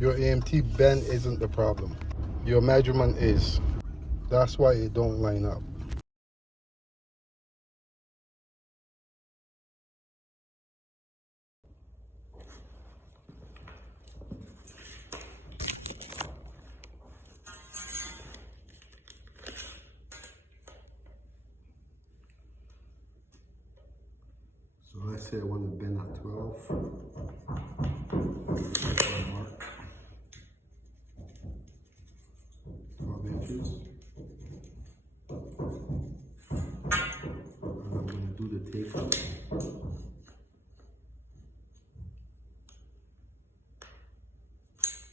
Your AMT bend isn't the problem. Your measurement is. That's why it don't line up. So let's say I want to bend at 12. Mark 12 inches. And I'm going to do the take up.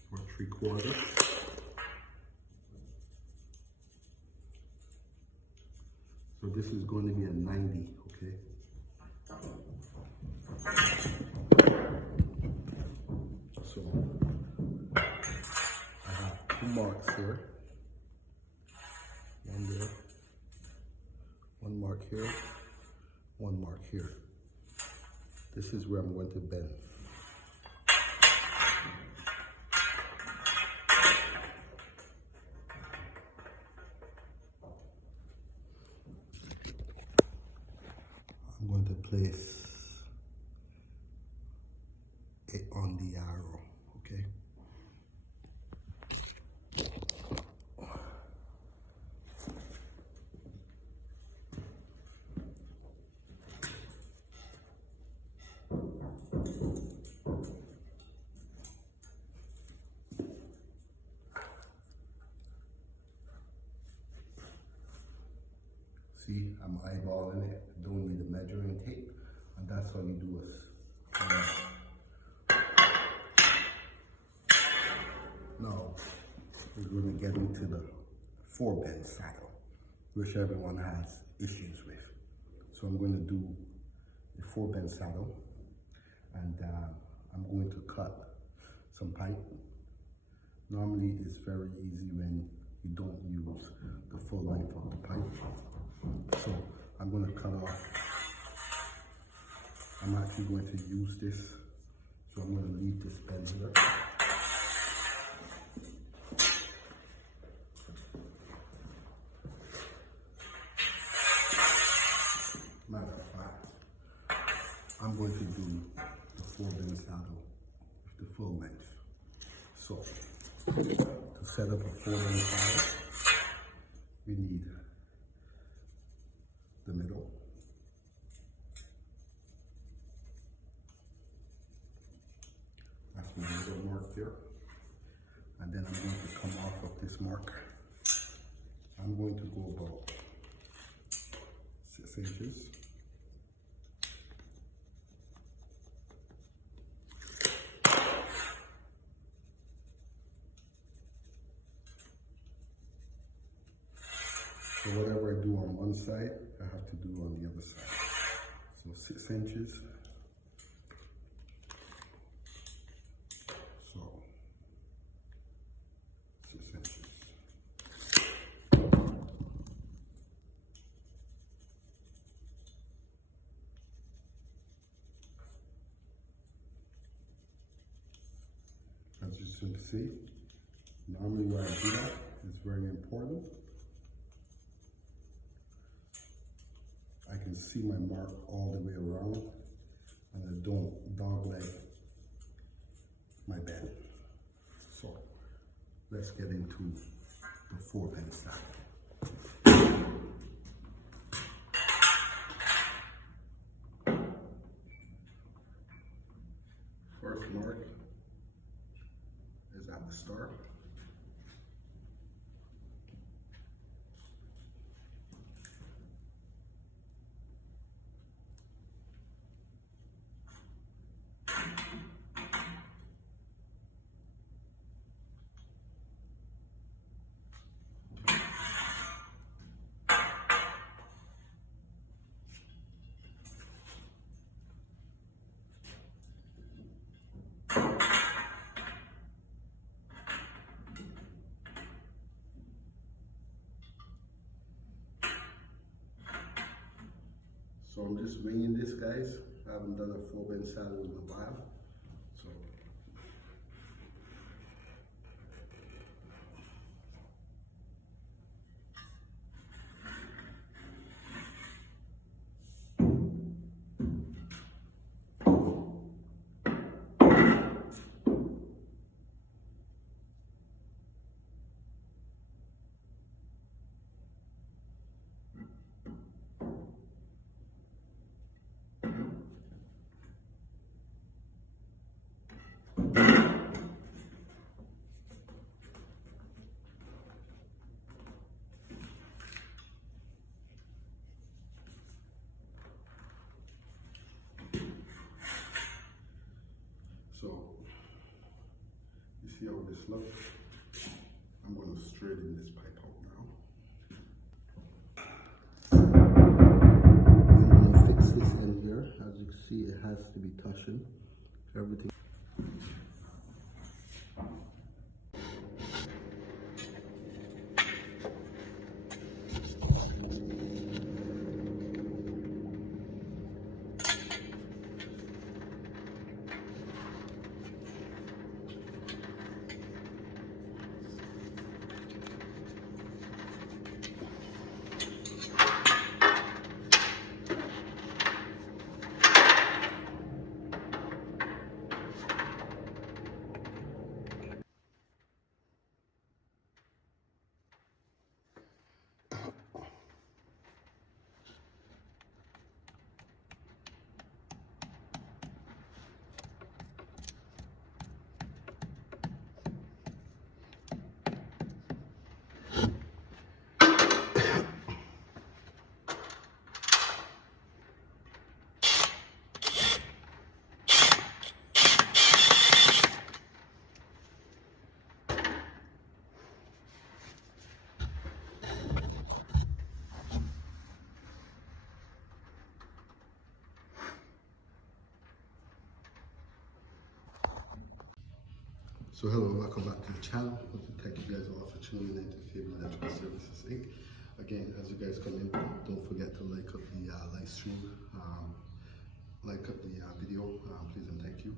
For 3/4. So this is going to be a 90, okay? So I have 2 marks here. One there, 1 mark here, 1 mark here. This is where I'm going to bend. I'm going to place it on the arrow, okay? See, I'm eyeballing it, don't need a measuring tape, and that's all you do is now we're going to get into the 4-bend saddle, which everyone has issues with. So I'm going to do the 4-bend saddle, and I'm going to cut some pipe. Normally it's very easy when you don't use the full length of the pipe. So I'm going to cut off. I'm actually going to use this, so I'm going to leave this bend here. Matter of fact, I'm going to do the 4-bend saddle with the full length. So to set up a 4-bend saddle, we need the middle, that's my middle mark there, and then I'm going to come off of this mark. I'm going to go about 6 inches. So whatever I do on one side, I have to do on the other side. So 6 inches. So 6 inches. As you can see, normally where I do that is very important. I can see my mark all the way around, and I don't dogleg my bend. So let's get into the 4-bend saddle. First mark is at the start. So I'm just winging this, guys. I haven't done a 4-bend saddle in a while. So You see how this looks? I'm going to straighten this pipe out now. I'm going to fix this end here. As you can see, it has to be touching everything. So hello, welcome back to the channel. I want to thank you guys all for tuning in to Favorite Electrical Services Inc. Again, as you guys come in, don't forget to like up the live stream, like up the video, please and thank you.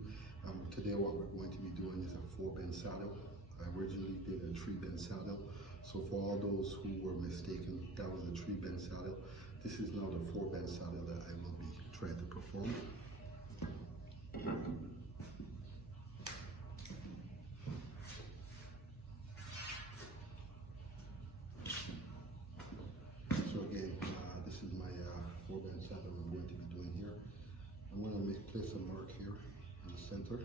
Today what we're going to be doing is a 4-bend saddle. I originally did a 3-bend saddle. So for all those who were mistaken, that was a 3-bend saddle. This is now the 4-bend saddle that I will be trying to perform. Place a mark here in the center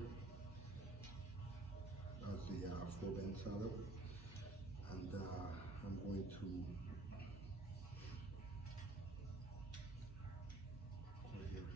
as the 4-bend saddle, and I'm going to go here.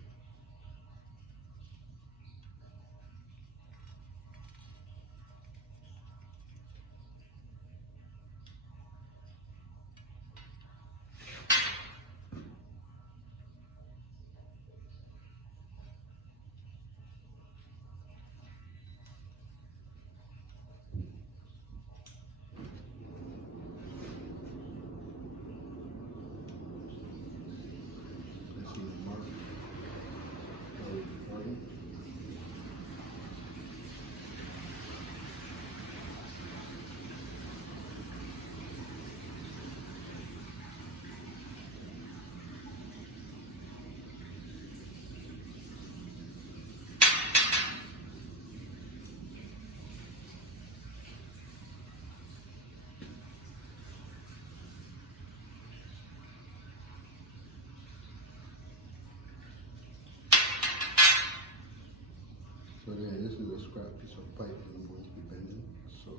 So again, this is a scrap piece of pipe that I'm going to be bending. So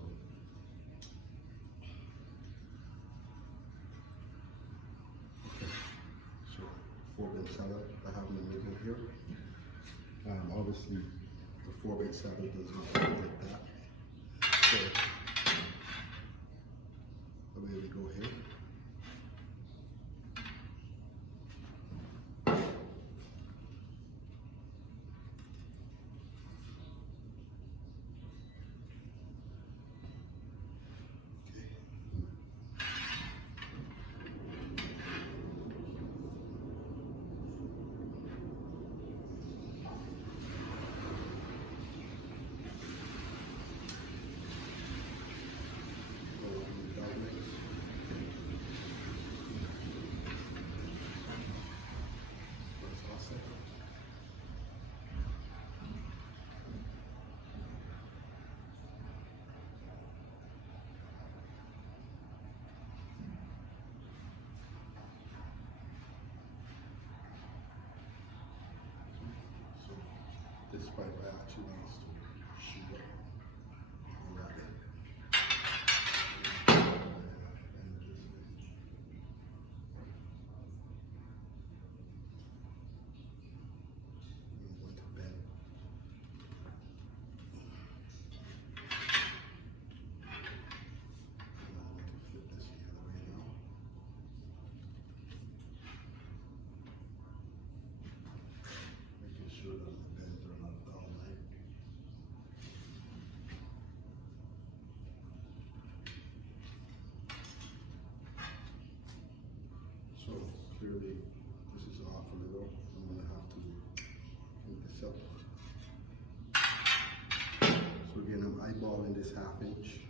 okay, so 4-bend saddle I have in the middle here. Obviously, the 4-bend saddle does not look like that. So the way we go here. clearly this is off a little. I'm gonna have to clean this up. So again, I'm eyeballing this 1/2 inch.